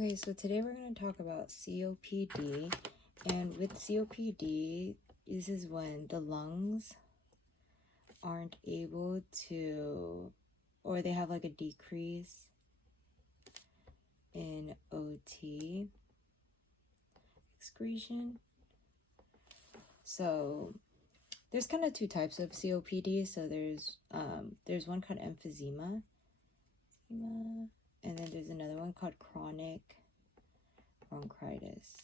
Okay, so today we're going to talk about COPD, and with COPD, this is when the lungs aren't able to, or they have like a decrease in OT excretion. So there's kind of two types of COPD. So there's one called emphysema, and then there's another one called chronic bronchitis.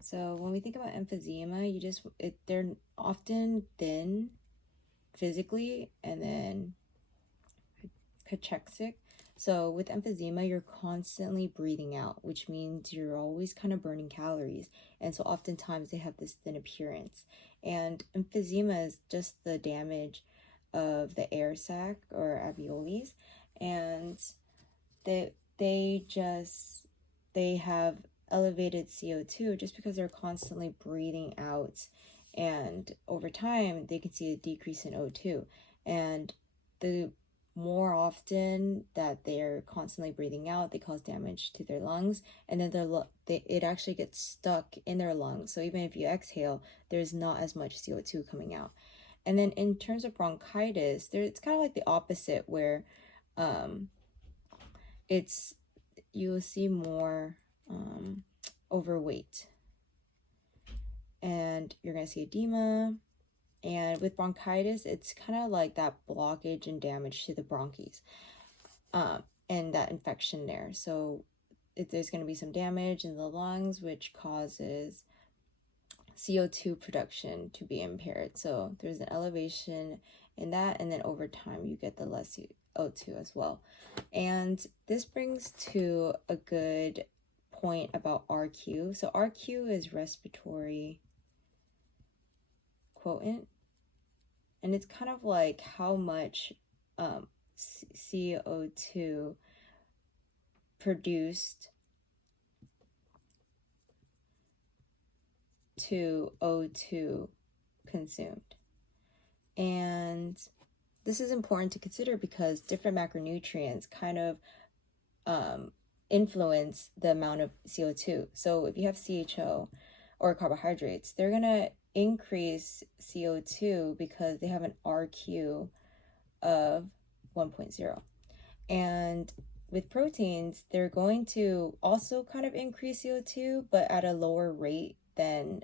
So when we think about emphysema, they're often thin physically and then cachexic. So with emphysema, you're constantly breathing out, which means you're always kind of burning calories. And so oftentimes they have this thin appearance. And emphysema is just the damage of the air sac or alveoli, and they have elevated CO2 just because they're constantly breathing out, and over time they can see a decrease in O2. And the more often that they're constantly breathing out, they cause damage to their lungs, and then it actually gets stuck in their lungs. So even if you exhale, there's not as much CO2 coming out. And then in terms of bronchitis, it's kind of like the opposite, where you'll see more overweight, and you're going to see edema. And with bronchitis, it's kind of like that blockage and damage to the bronchs, and that infection there. So there's going to be some damage in the lungs, which causes CO2 production to be impaired. So there's an elevation in that, and then over time you get the less O2 as well. And this brings to a good point about RQ. So RQ is respiratory quotient, and it's kind of like how much CO2 produced to O2 consumed. And this is important to consider because different macronutrients kind of influence the amount of CO2. So if you have CHO or carbohydrates, they're going to increase CO2 because they have an RQ of 1.0. And with proteins, they're going to also kind of increase CO2, but at a lower rate than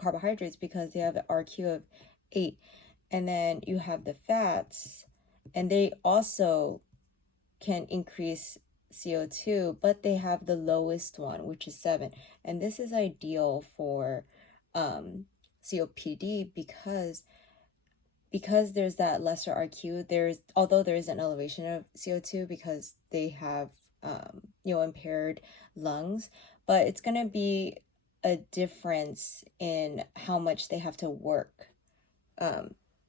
carbohydrates because they have an RQ of 8. And then you have the fats, and they also can increase CO2, but they have the lowest one, which is 7. And this is ideal for COPD because there's that lesser RQ. Although there is an elevation of CO2 because they have impaired lungs, but it's going to be a difference in how much they have to work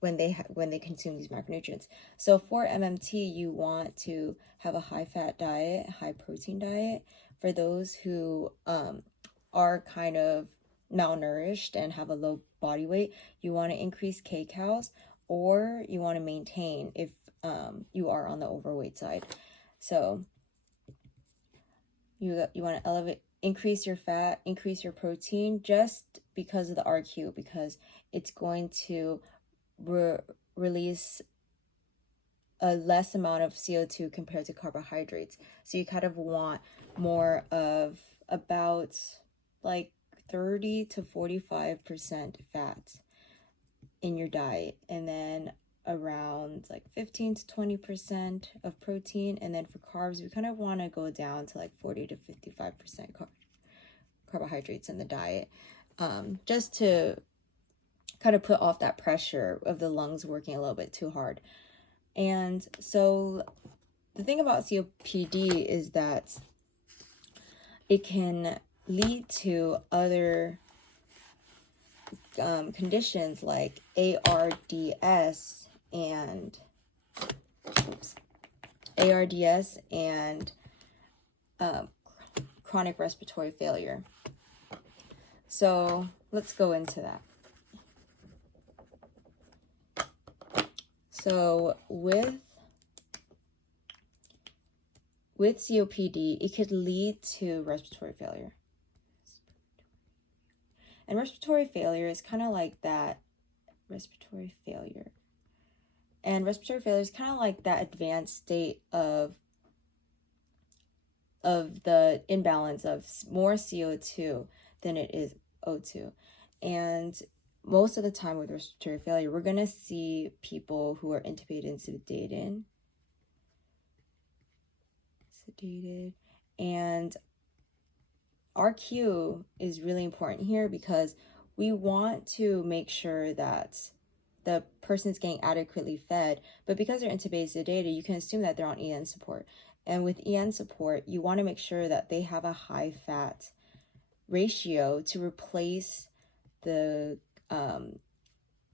when they consume these macronutrients. So for MMT, you want to have a high fat diet, high protein diet. For those who are kind of malnourished and have a low body weight, you want to increase kcals, or you want to maintain if you are on the overweight side. So you want to increase your fat, increase your protein, just because of the RQ, because it's going to release a less amount of CO2 compared to carbohydrates. So you kind of want more of about like 30 to 45% fat in your diet, and then around like 15 to 20% of protein. And then for carbs, we kind of want to go down to like 40 to 55% carbohydrates in the diet, just to kind of put off that pressure of the lungs working a little bit too hard. And so the thing about COPD is that it can lead to other conditions like ARDS and chronic respiratory failure. So let's go into that. So with with COPD, it could lead to respiratory failure. And respiratory failure is kind of like that. Respiratory failure. And respiratory failure is kind of like that advanced state of the imbalance of more CO2 than it is O2. And most of the time with respiratory failure, we're going to see people who are intubated and sedated. And RQ is really important here because we want to make sure that the person's getting adequately fed, but because they're intubated sedated, you can assume that they're on EN support. And with EN support, you want to make sure that they have a high fat ratio to replace the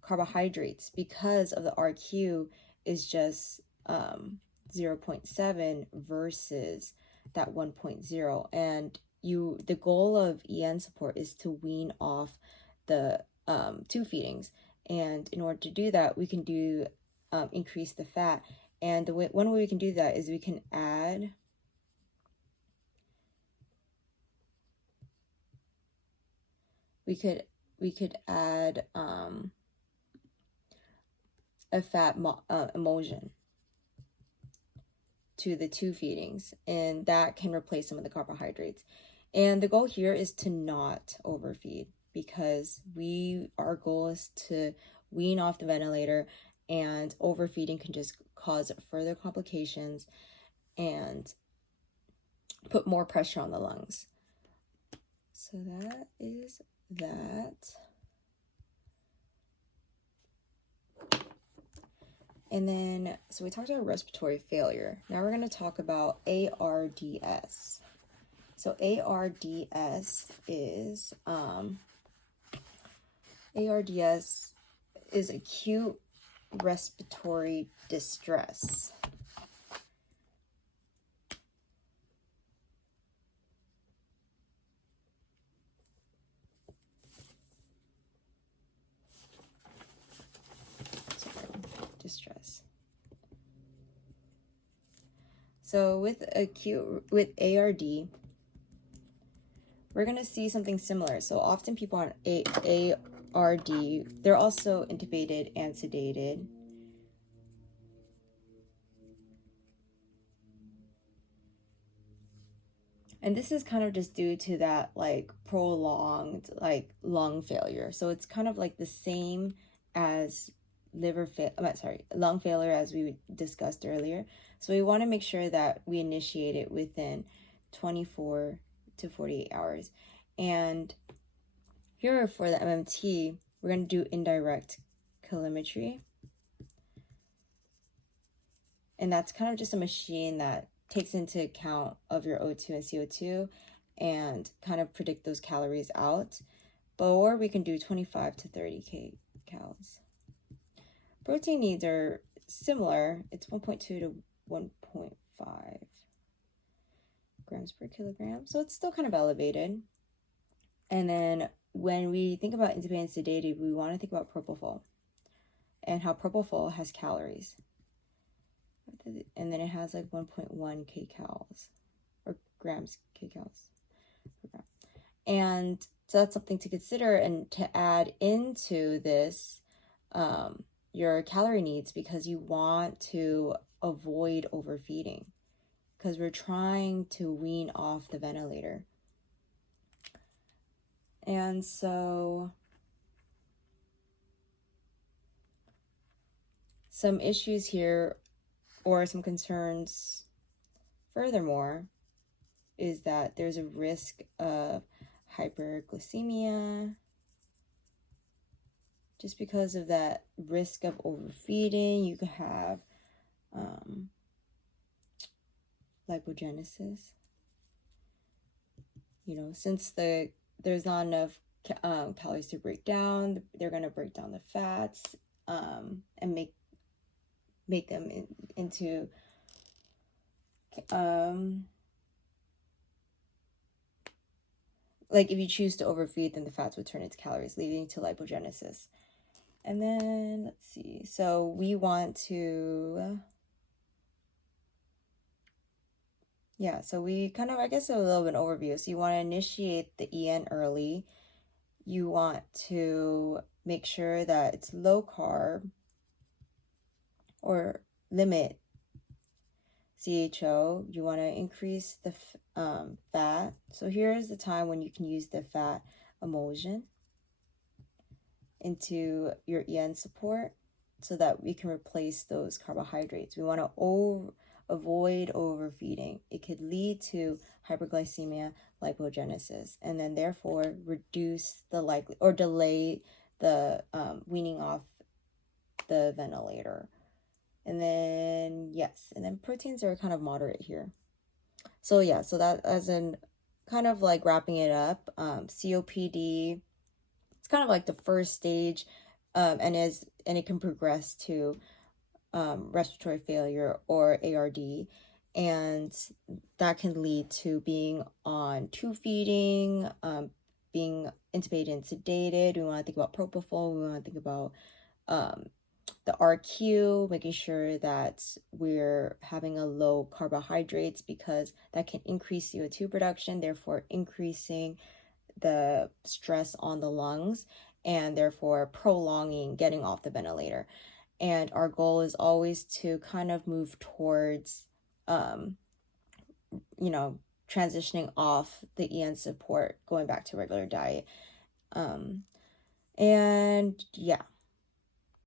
carbohydrates, because of the RQ is just 0.7 versus that 1.0. And the goal of EN support is to wean off the tube feedings. And in order to do that, we can do increase the fat. And one way we can do that is we can add a fat emulsion to the tube feedings, and that can replace some of the carbohydrates. And the goal here is to not overfeed, because our goal is to wean off the ventilator, and overfeeding can just cause further complications and put more pressure on the lungs. So that is that. And then, so we talked about respiratory failure. Now we're going to talk about ARDS. So ARDS is acute respiratory distress. Distress. So with ARD, we're going to see something similar. So often people on ARD, they're also intubated and sedated. And this is kind of just due to that prolonged lung failure. So it's kind of like the same as lung failure as we discussed earlier. So we want to make sure that we initiate it within 24 to 48 hours. And here for the MMT, we're going to do indirect calorimetry. And that's kind of just a machine that takes into account of your O2 and CO2 and kind of predict those calories out. Or we can do 25 to 30 calories. Protein needs are similar. It's 1.2 to 1.5 grams per kilogram. So it's still kind of elevated. And then when we think about intubated and sedated, we want to think about propofol and how propofol has calories. And then it has 1.1 kcals or grams kcals per gram. And so that's something to consider and to add into this your calorie needs, because you want to avoid overfeeding, because we're trying to wean off the ventilator. And so some issues here, or some concerns furthermore, is that there's a risk of hyperglycemia, just because of that risk of overfeeding. You could have lipogenesis. Since there's not enough calories to break down, they're going to break down the fats and make them into if you choose to overfeed, then the fats would turn into calories, leading to lipogenesis. And then let's see. So we want to Yeah, so we kind of, I guess, a little bit overview. So you want to initiate the EN early. You want to make sure that it's low carb or limit CHO. You want to increase the fat. So here's the time when you can use the fat emulsion into your EN support so that we can replace those carbohydrates. We want to avoid overfeeding. It could lead to hyperglycemia, lipogenesis, and then therefore reduce the likely or delay the weaning off the ventilator. And then, yes, and then proteins are kind of moderate here. So yeah, so that as in kind of like wrapping it up, COPD, it's kind of like the first stage, and it can progress to respiratory failure or ARD, and that can lead to being on tube feeding, being intubated and sedated. We want to think about propofol. We want to think about the RQ, making sure that we're having a low carbohydrates because that can increase CO2 production, therefore increasing the stress on the lungs and therefore prolonging getting off the ventilator. And our goal is always to kind of move towards, you know, transitioning off the EN support, going back to regular diet. And yeah,